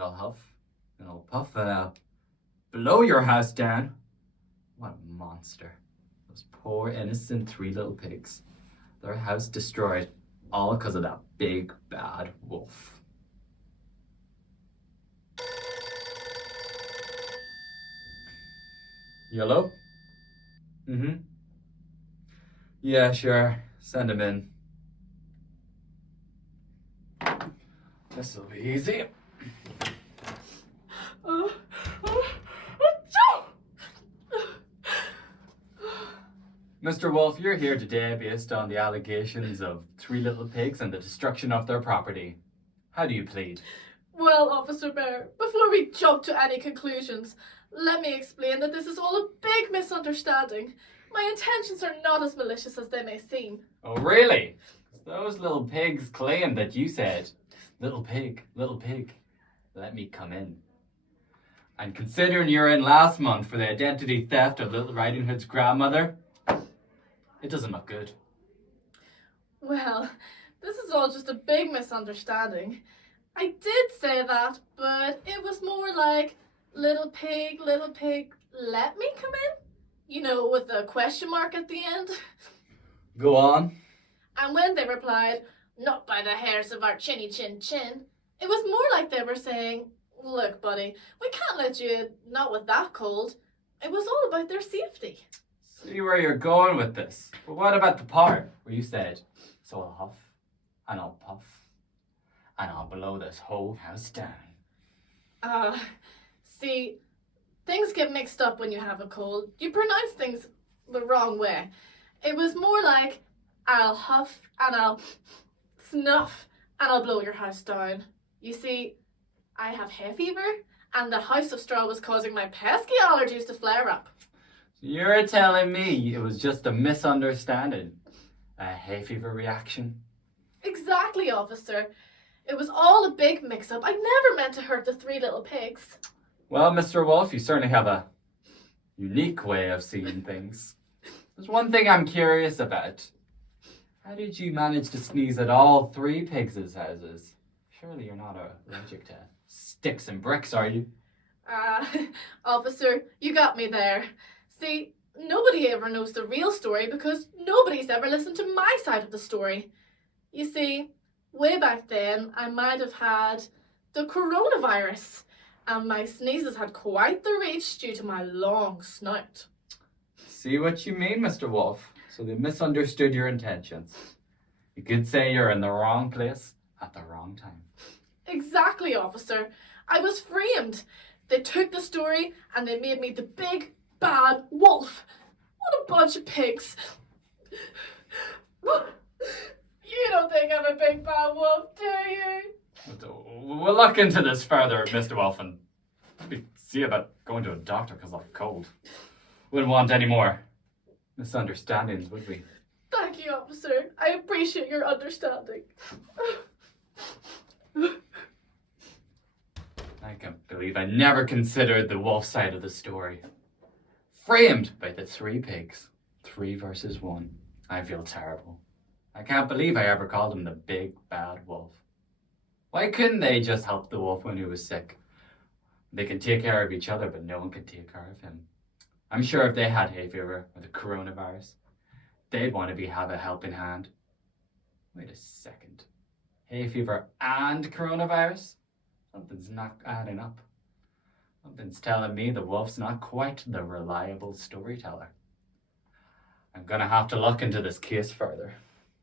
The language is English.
and I'll huff, and I'll puff, and I'll blow your house down. What a monster. Those poor innocent three little pigs. Their house destroyed, all because of that big bad wolf. Yellow? Mm-hmm. Yeah, sure. Send him in. This'll be easy. Mr. Wolf, you're here today based on the allegations of three little pigs and the destruction of their property. How do you plead? Well, Officer Bear, before we jump to any conclusions, let me explain that this is all a big misunderstanding. My intentions are not as malicious as they may seem. Oh, really? Those little pigs claim that you said, little pig, let me come in. And considering you're in last month for the identity theft of Little Riding Hood's grandmother, it doesn't look good. Well, this is all just a big misunderstanding. I did say that, but it was more like, little pig, let me come in? You know, with a question mark at the end. Go on. And when they replied, not by the hairs of our chinny chin chin, it was more like they were saying, look, buddy, we can't let you in, not with that cold. It was all about their safety. See where you're going with this. But what about the part where you said, so I'll huff, and I'll puff, and I'll blow this whole house down? See, things get mixed up when you have a cold. You pronounce things the wrong way. It was more like, I'll huff, and I'll snuff, and I'll blow your house down. You see, I have hay fever, and the house of straw was causing my pesky allergies to flare up. You're telling me it was just a misunderstanding? A hay fever reaction? Exactly, officer. It was all a big mix-up. I never meant to hurt the three little pigs. Well, Mr. Wolf, you certainly have a unique way of seeing things. There's one thing I'm curious about. How did you manage to sneeze at all three pigs' houses? Surely you're not allergic to sticks and bricks, are you? Officer, you got me there. See, nobody ever knows the real story because nobody's ever listened to my side of the story. You see, way back then, I might have had the coronavirus, and my sneezes had quite the reach due to my long snout. See what you mean, Mr. Wolf. So they misunderstood your intentions. You could say you're in the wrong place at the wrong time. Exactly, officer. I was framed. They took the story and they made me the big, bad wolf. What a bunch of pigs. You don't think I'm a big, bad wolf, do you? We'll look into this further, Mr. Wolf, and see about going to a doctor because of cold. Wouldn't want any more misunderstandings, would we? Thank you, officer. I appreciate your understanding. I can't believe I never considered the wolf side of the story. Framed by the three pigs. 3 versus 1. I feel terrible. I can't believe I ever called him the big bad wolf. Why couldn't they just help the wolf when he was sick? They can take care of each other, but no one can take care of him. I'm sure if they had hay fever or the coronavirus, they'd want to have a helping hand. Wait a second. Hay fever and coronavirus? Something's not adding up. Something's telling me the wolf's not quite the reliable storyteller. I'm gonna have to look into this case further.